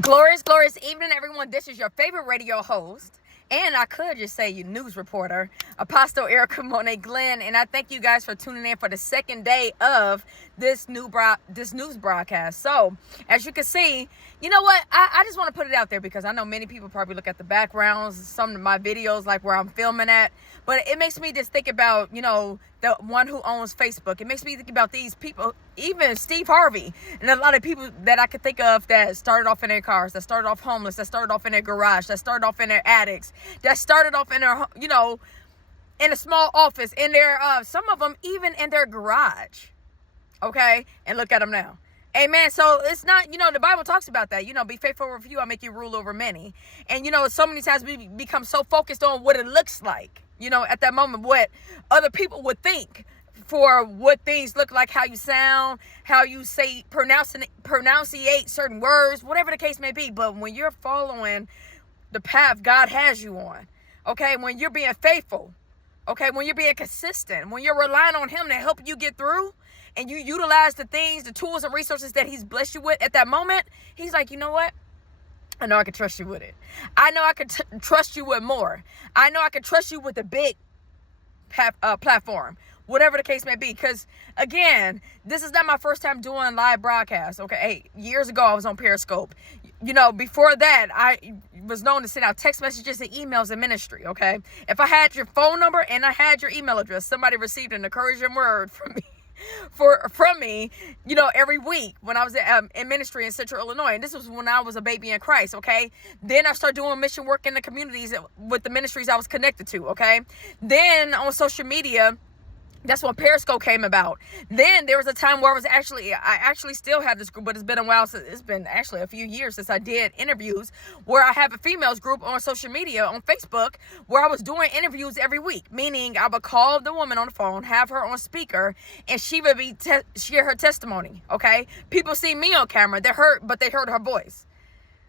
Glorious evening, everyone. This is your favorite radio host, and I could just say you news reporter, Apostle Erica Monet Glenn, and I thank you guys for tuning in for the second day of this news broadcast. So, as you can see, you know what? I just want to put it out there because I know many people probably look at the backgrounds, some of my videos, like where I'm filming at, but it makes me just think about, the one who owns Facebook. It makes me think about these people, even Steve Harvey, and a lot of people that I could think of that started off in their cars, that started off homeless, that started off in their garage, that started off in their attics, that started off in their, in a small office, in their, some of them even in their garage. Okay? And look at them now. Amen. So it's not, the Bible talks about that. Be faithful over few, I'll make you rule over many. And, so many times we become so focused on what it looks like, at that moment, what other people would think for what things look like, how you sound, how you say, pronunciate certain words, whatever the case may be. But when you're following the path God has you on, okay, when you're being faithful, okay, when you're being consistent, when you're relying on Him to help you get through, and you utilize the things, the tools and resources that He's blessed you with at that moment, He's like, you know what? I know I can trust you with it. I know I can trust you with more. I know I can trust you with the big platform, whatever the case may be. Because, again, this is not my first time doing live broadcasts, okay? Hey, years ago, I was on Periscope. Before that, I was known to send out text messages and emails in ministry, okay? If I had your phone number and I had your email address, somebody received an encouraging word from me. From me, every week when I was in ministry in Central Illinois. And this was when I was a baby in Christ, okay? Then I started doing mission work in the communities with the ministries I was connected to, okay? Then on social media, that's when Periscope came about. Then there was a time where I actually still have this group, but it's been a while since, it's been actually a few years since I did interviews, where I have a females group on social media, on Facebook, where I was doing interviews every week, meaning I would call the woman on the phone, have her on speaker, and she would share her testimony, okay? People see me on camera, but they heard her voice,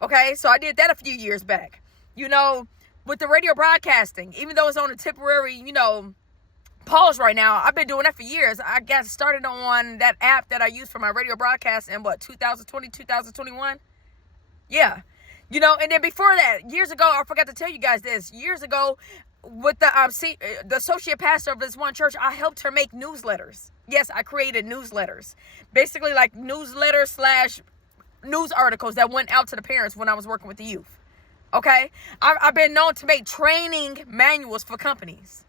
okay? So I did that a few years back. With the radio broadcasting, even though it's on a temporary, pause right now, I've been doing that for years. I got started on that app that I use for my radio broadcast in 2020, 2021. Yeah. And then before that, years ago, I forgot to tell you guys this. Years ago, with the associate pastor of this one church, I helped her make newsletters. Yes, I created newsletters. Basically like newsletters / news articles that went out to the parents when I was working with the youth. Okay? I've been known to make training manuals for companies.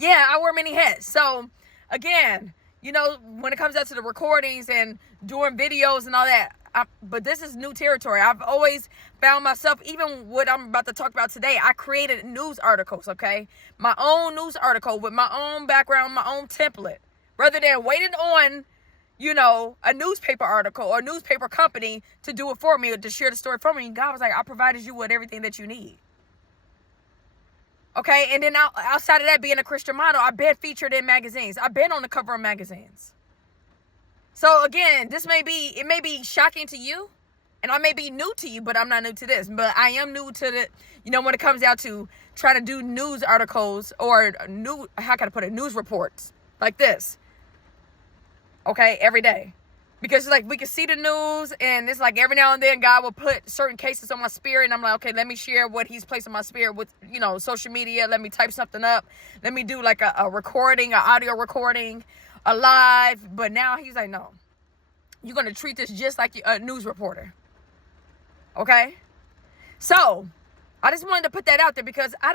Yeah, I wear many hats. So, again, when it comes out to the recordings and doing videos and all that, but this is new territory. I've always found myself, even what I'm about to talk about today, I created news articles, okay? My own news article with my own background, my own template, rather than waiting on, a newspaper article or a newspaper company to do it for me or to share the story for me. God was like, I provided you with everything that you need. Okay, and then outside of that, being a Christian model, I've been featured in magazines. I've been on the cover of magazines. So again, it may be shocking to you, and I may be new to you, but I'm not new to this. But I am new to when it comes down to trying to do news articles or news reports like this. Okay, every day. Because it's like we can see the news, and it's like every now and then God will put certain cases on my spirit, and I'm like, okay, let me share what He's placed on my spirit with, social media. Let me type something up. Let me do like a recording, an audio recording, a live. But now He's like, no, you're going to treat this just like a news reporter. Okay? So I just wanted to put that out there because I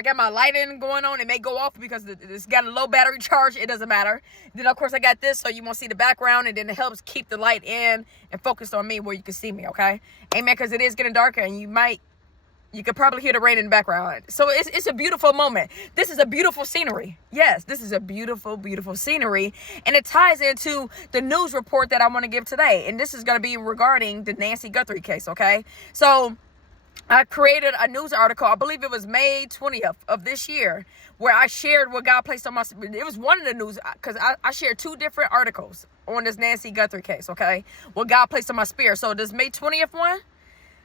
got my lighting going on. It may go off because it's got a low battery charge. It doesn't matter. Then, of course, I got this so you won't see the background, and then it helps keep the light in and focused on me where you can see me, okay? Amen, because it is getting darker, and you could probably hear the rain in the background. So it's a beautiful moment. This is a beautiful scenery. Yes, this is a beautiful, beautiful scenery, and it ties into the news report that I want to give today, and this is going to be regarding the Nancy Guthrie case, okay? So I created a news article, I believe it was May 20th of this year, where I shared what God placed on my spirit. It was one of the news, because I shared two different articles on this Nancy Guthrie case, okay? What God placed on my spirit. So this May 20th one,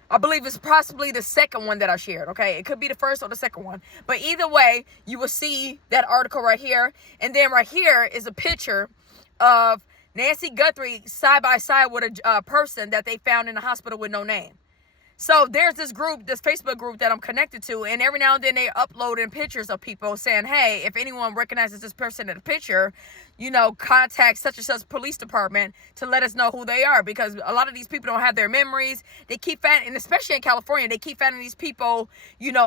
I believe it's possibly the second one that I shared, okay? It could be the first or the second one. But either way, you will see that article right here. And then right here is a picture of Nancy Guthrie side by side with a person that they found in the hospital with no name. So there's this group, this Facebook group that I'm connected to, and every now and then they upload in pictures of people saying, hey, if anyone recognizes this person in the picture, contact such and such police department to let us know who they are, because a lot of these people don't have their memories. They keep finding, and especially in California, they keep finding these people,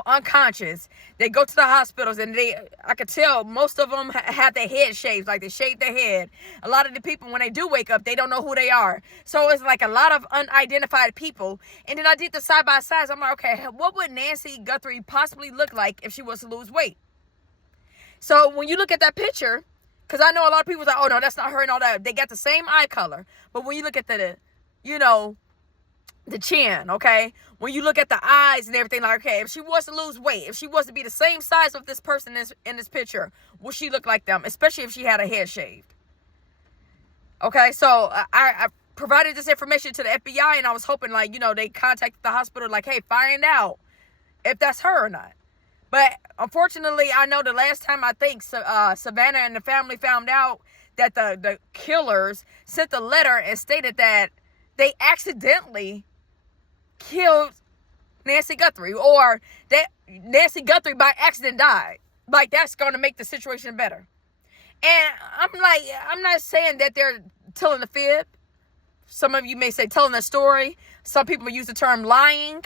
unconscious. They go to the hospitals, and I could tell most of them have their head shaved, like they shave their head. A lot of the people, when they do wake up, they don't know who they are. So it's like a lot of unidentified people. And then I did the side by sides. I'm like, okay, what would Nancy Guthrie possibly look like if she was to lose weight? So when you look at that picture, because I know a lot of people say, oh, no, that's not her and all that. They got the same eye color. But when you look at the chin, okay? When you look at the eyes and everything, like, okay, if she was to lose weight, if she was to be the same size of this person in this picture, would she look like them? Especially if she had her head shaved. Okay, so I provided this information to the FBI, and I was hoping, they contacted the hospital, like, hey, find out if that's her or not. But unfortunately, I know the last time I think Savannah and the family found out that the killers sent a letter and stated that they accidentally killed Nancy Guthrie, or that Nancy Guthrie by accident died. Like, that's going to make the situation better. And I'm not saying that they're telling the fib. Some of you may say telling a story. Some people use the term lying,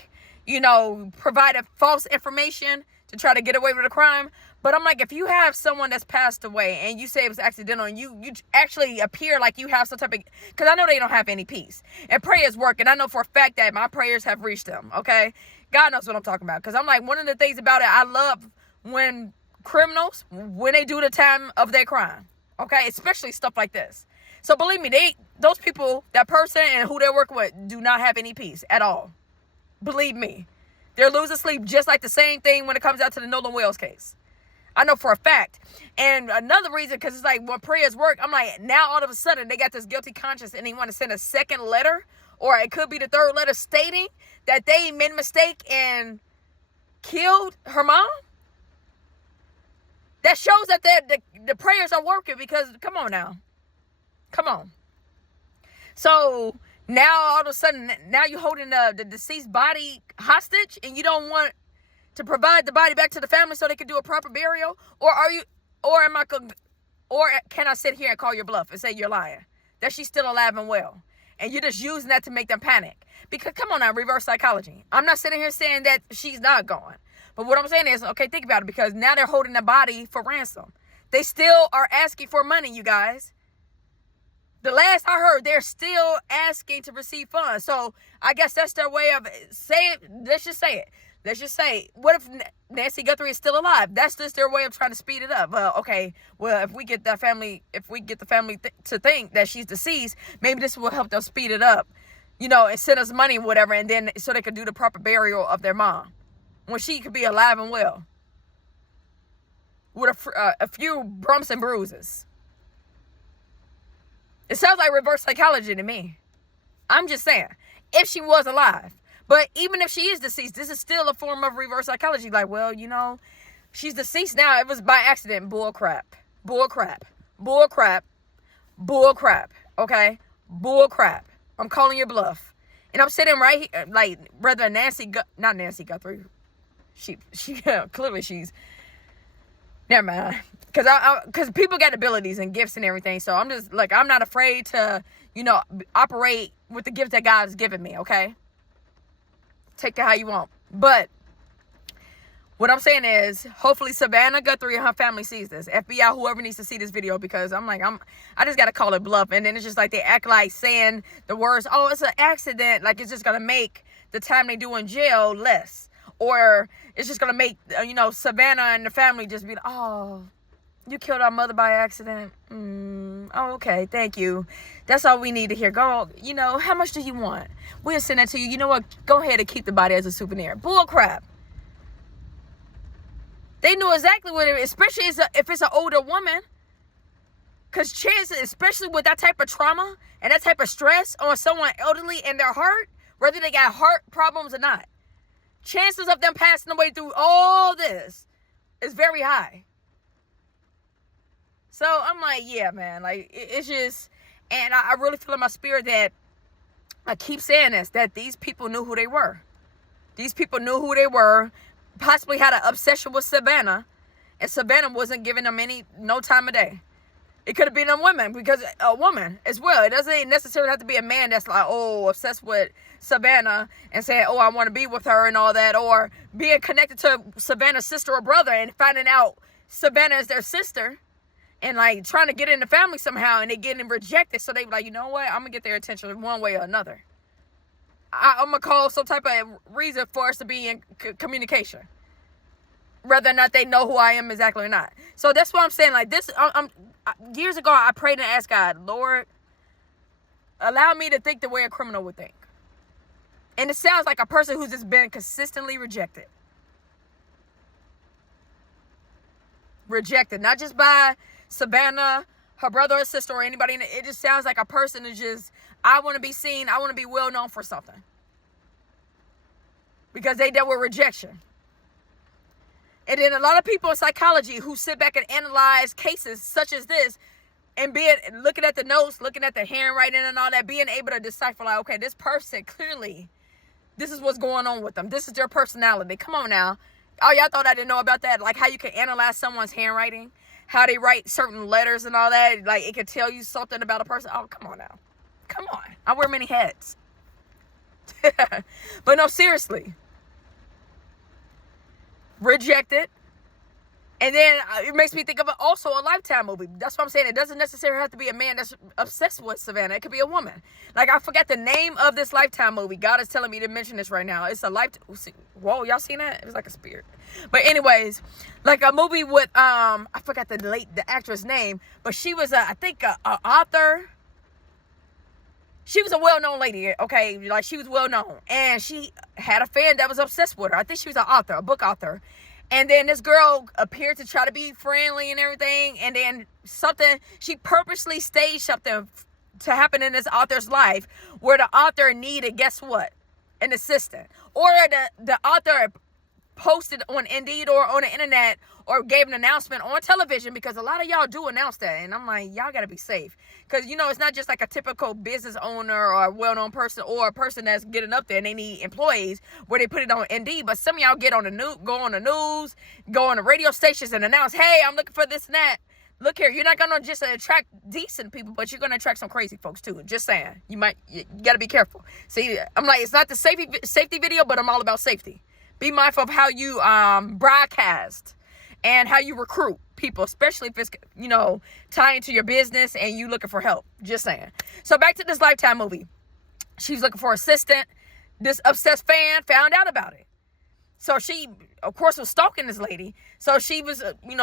providing false information to try to get away with a crime. But I'm like, if you have someone that's passed away and you say it was accidental, and you actually appear like you have some type of, because I know they don't have any peace. And prayers work, and I know for a fact that my prayers have reached them, okay? God knows what I'm talking about. Because I'm like, one of the things about it, I love when criminals, when they do the time of their crime, okay? Especially stuff like this. So believe me, those people, that person and who they're working with, do not have any peace at all. Believe me. They're losing sleep, just like the same thing when it comes out to the Nolan Wells case. I know for a fact. And another reason, because it's like when prayers work, I'm like, now all of a sudden they got this guilty conscience and they want to send a second letter, or it could be the third letter, stating that they made a mistake and killed her mom. That shows that the prayers are working, because come on now. Come on. So now all of a sudden, now you're holding the deceased body hostage, and you don't want to provide the body back to the family so they can do a proper burial? Or can I sit here and call your bluff and say you're lying, that she's still alive and well, and you're just using that to make them panic? Because come on now, reverse psychology. I'm not sitting here saying that she's not gone, but what I'm saying is, okay, think about it, because now they're holding the body for ransom. They still are asking for money, you guys. The last I heard, they're still asking to receive funds. So I guess that's their way of saying, let's just say it. Let's just say, what if Nancy Guthrie is still alive? That's just their way of trying to speed it up. Well, okay, if we get the family to think that she's deceased, maybe this will help them speed it up, and send us money, whatever, and then so they could do the proper burial of their mom when she could be alive and well with a few bumps and bruises. It sounds like reverse psychology to me. I'm just saying, if she was alive. But even if she is deceased, this is still a form of reverse psychology. Like, well, she's deceased now. It was by accident. Bull crap. Bull crap. Bull crap. Bull crap. Okay? Bull crap. I'm calling your bluff. And I'm sitting right here, like, rather not Nancy Guthrie. She clearly she's, never mind. Because people got abilities and gifts and everything. So I'm just, like, I'm not afraid to, operate with the gift that God's given me, okay? Take it how you want. But what I'm saying is, hopefully Savannah Guthrie and her family sees this. FBI, whoever needs to see this video, because I just got to call it bluff. And then it's just like they act like saying the words, oh, it's an accident. Like it's just going to make the time they do in jail less. Or it's just going to make, Savannah and the family just be like, oh, you killed our mother by accident. Oh, okay. Thank you. That's all we need to hear. Go, how much do you want? We'll send that to you. You know what? Go ahead and keep the body as a souvenir. Bull crap. They knew exactly what it is, especially if it's an older woman. Because chances, especially with that type of trauma and that type of stress on someone elderly and their heart, whether they got heart problems or not, chances of them passing away through all this is very high. So I'm like, yeah, man, like it's just, And I really feel in my spirit that I keep saying this, that these people knew who they were. These people knew who they were, possibly had an obsession with Savannah, and Savannah wasn't giving them no time of day. It could have been a woman, because a woman as well. It doesn't necessarily have to be a man that's like, oh, obsessed with Savannah and saying, oh, I want to be with her and all that, or being connected to Savannah's sister or brother and finding out Savannah is their sister and like trying to get in the family somehow, and they getting rejected. So they be like, you know what? I'm going to get their attention one way or another. I'm going to call some type of reason for us to be in communication, whether or not they know who I am exactly or not. So that's what I'm saying. Like this, years ago, I prayed and asked God, Lord, allow me to think the way a criminal would think. And it sounds like a person who's just been consistently rejected. Rejected, not just by Savannah, her brother or sister, or anybody. It just sounds like a person is just, I want to be seen, I want to be well known for something. Because they dealt with rejection. And then a lot of people in psychology who sit back and analyze cases such as this, and looking at the notes, looking at the handwriting and all that, being able to decipher like, okay, this person clearly, this is what's going on with them. This is their personality. Come on now. Oh, y'all thought I didn't know about that? Like how you can analyze someone's handwriting, how they write certain letters and all that. Like it can tell you something about a person. Oh, come on now. Come on. I wear many hats. But no, seriously. Rejected. And then it makes me think of also a Lifetime movie. That's what I'm saying. It doesn't necessarily have to be a man that's obsessed with Savannah. It could be a woman. Like, I forgot the name of this Lifetime movie. God is telling me to mention this right now. It's a Whoa, y'all seen that? It was like a spirit. But anyways, like a movie with, I forgot the actress name, but she was, I think, a author. She was a well-known lady, okay? Like, she was well-known. And she had a fan that was obsessed with her. I think she was an author, a book author. And then this girl appeared to try to be friendly and everything. And then she purposely staged something to happen in this author's life where the author needed, guess what? An assistant. Or the author posted on Indeed or on the internet or gave an announcement on television, because a lot of y'all do announce that. And I'm like, y'all got to be safe. Because, you know, it's not just like a typical business owner or a well-known person or a person that's getting up there and they need employees where they put it on Indeed. But some of y'all go on the news, go on the radio stations and announce, hey, I'm looking for this and that. Look here, you're not going to just attract decent people, but you're going to attract some crazy folks too. Just saying. You got to be careful. See, I'm like, it's not the safety video, but I'm all about safety. Be mindful of how you broadcast and how you recruit people, especially if it's, you know, tying to your business and you looking for help. Just saying. So back to this Lifetime movie. She was looking for an assistant. This obsessed fan found out about it. So she, of course, was stalking this lady. So she was,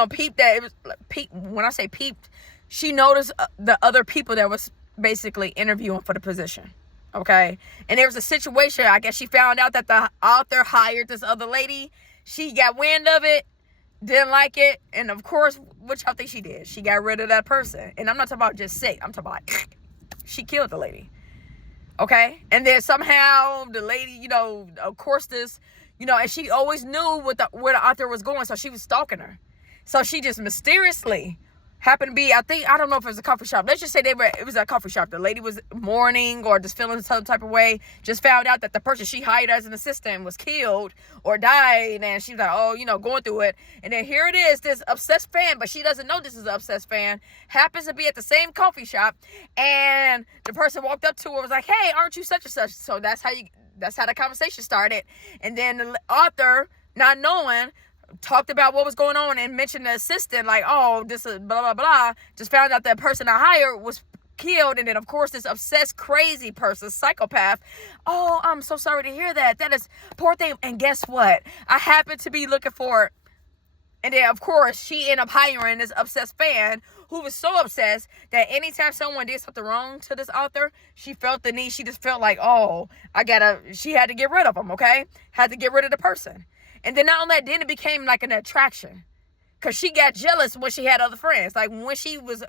peeped that it was peeped. When I say peeped, she noticed the other people that was basically interviewing for the position. Okay. And there was a situation, I guess she found out that the author hired this other lady. She got wind of it, didn't like it. And of course, what y'all think she did? She got rid of that person. And I'm not talking about just sick. I'm talking about she killed the lady. Okay. And then somehow the lady, of course this, and she always knew where the author was going. So she was stalking her. So she just mysteriously happened to be, I don't know if it was a coffee shop. Let's just say it was a coffee shop. The lady was mourning or just feeling some type of way. Just found out that the person she hired as an assistant was killed or died. And she was like, going through it. And then here it is, this obsessed fan, but she doesn't know this is an obsessed fan, happens to be at the same coffee shop. And the person walked up to her and was like, hey, aren't you such and such? So that's how the conversation started. And then the author, not knowing, talked about what was going on and mentioned the assistant, like, oh, this is blah, blah, blah. Just found out that person I hired was killed. And then, of course, this obsessed, crazy person, psychopath. Oh, I'm so sorry to hear that. That is poor thing. And guess what? I happened to be looking for it. And then, of course, she ended up hiring this obsessed fan who was so obsessed that anytime someone did something wrong to this author, she felt the need. She just felt like, oh, she had to get rid of them, okay? Had to get rid of the person. And then not only that, then it became like an attraction. Because she got jealous when she had other friends. Like when she was,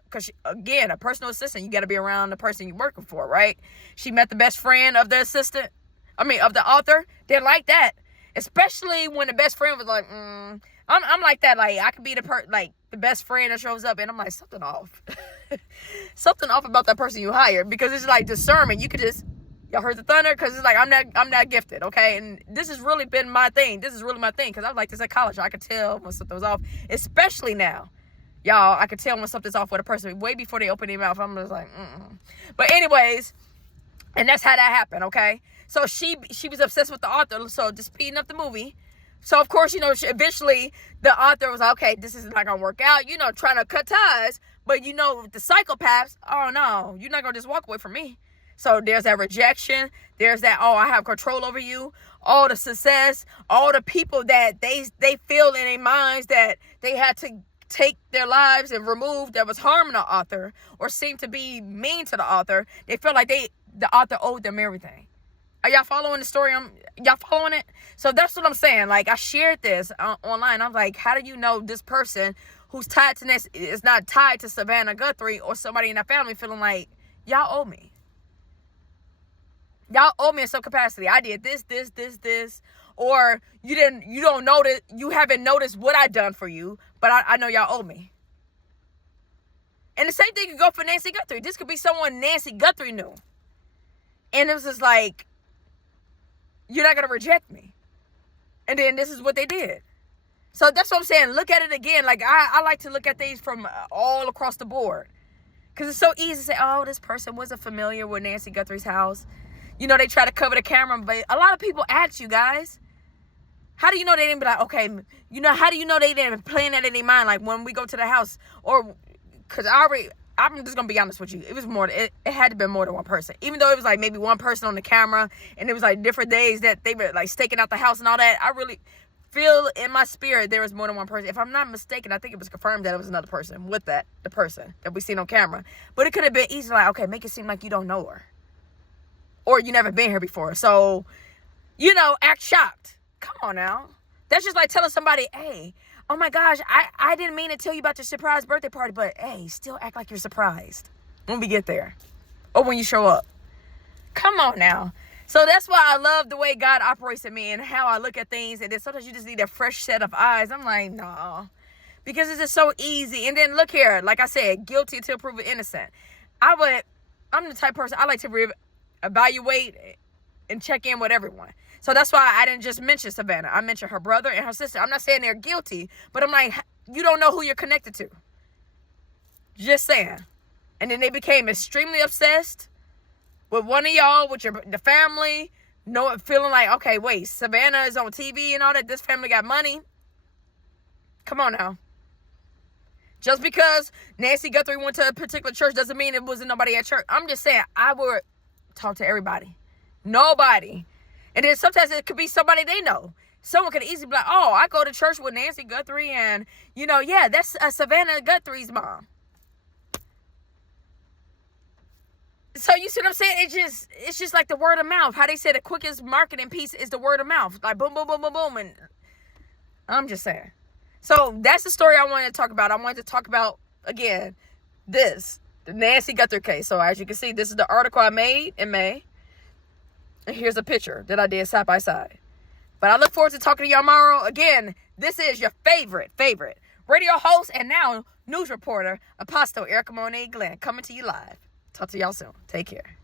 again, a personal assistant, you got to be around the person you're working for, right? She met the best friend of the of the author. Didn't like that. Especially when the best friend was like, I'm like that. Like, I could be the best friend that shows up, and I'm like, something off. Something off about that person you hired, because it's like discernment. You could just, y'all heard the thunder? Because it's like, I'm not gifted, okay? And this has really been my thing. This is really my thing, because I was like this at college. I could tell when something was off, especially now. Y'all, I could tell when something's off with a person way before they open their mouth. I'm just like, But anyways, and that's how that happened, okay? So she was obsessed with the author, so just speeding up the movie. So, of course, eventually the author was like, okay, this is not going to work out, trying to cut ties. But, the psychopaths, oh, no, you're not going to just walk away from me. So there's that rejection. There's that, oh, I have control over you. All the success, all the people that they feel in their minds that they had to take their lives and remove that was harming the author or seemed to be mean to the author. They felt like the author owed them everything. Are y'all following the story? Y'all following it? So that's what I'm saying. Like, I shared this online. I'm like, how do you know this person who's tied to this is not tied to Savannah Guthrie or somebody in that family feeling like, y'all owe me. Y'all owe me in some capacity. I did this. Or you don't notice, you haven't noticed what I done for you, but I know y'all owe me. And the same thing could go for Nancy Guthrie. This could be someone Nancy Guthrie knew. And it was just like, you're not going to reject me. And then this is what they did. So that's what I'm saying. Look at it again. Like, I like to look at these from all across the board. Because it's so easy to say, oh, this person wasn't familiar with Nancy Guthrie's house. They try to cover the camera. But a lot of people ask you guys, how do you know they didn't be like, okay, how do you know they didn't plan that in their mind? Like, when we go to the house, or, because I'm just going to be honest with you. It was it had to be more than one person. Even though it was like maybe one person on the camera, and it was like different days that they were like staking out the house and all that. I really feel in my spirit there was more than one person. If I'm not mistaken, I think it was confirmed that it was another person with the person that we seen on camera. But it could have been easy, like, okay, make it seem like you don't know her. Or you never been here before. So, act shocked. Come on now. That's just like telling somebody, hey, oh my gosh, I didn't mean to tell you about your surprise birthday party, but hey, still act like you're surprised when we get there. Or when you show up. Come on now. So that's why I love the way God operates in me and how I look at things. And then sometimes you just need a fresh set of eyes. I'm like, no. Because it's just so easy. And then look here, like I said, guilty until proven innocent. I'm the type of person, I like to evaluate and check in with everyone. So that's why I didn't just mention Savannah. I mentioned her brother and her sister. I'm not saying they're guilty, but I'm like, you don't know who you're connected to. Just saying. And then they became extremely obsessed with one of y'all, with the family, feeling like, okay, wait, Savannah is on TV and all that. This family got money. Come on now. Just because Nancy Guthrie went to a particular church doesn't mean it wasn't nobody at church. I'm just saying, I would talk to everybody. Nobody. And then sometimes it could be somebody they know. Someone could easily be like, oh, I go to church with Nancy Guthrie and, yeah, that's Savannah Guthrie's mom. So you see what I'm saying? It's just like the word of mouth. How they say the quickest marketing piece is the word of mouth. Like boom, boom, boom, boom, boom. And I'm just saying. So that's the story I wanted to talk about. I wanted to talk about, again, the Nancy Guthrie case. So as you can see, this is the article I made in May. And here's a picture that I did side by side. But I look forward to talking to y'all tomorrow. Again, this is your favorite radio host and now news reporter, Apostle Erica Monet Glenn, coming to you live. Talk to y'all soon. Take care.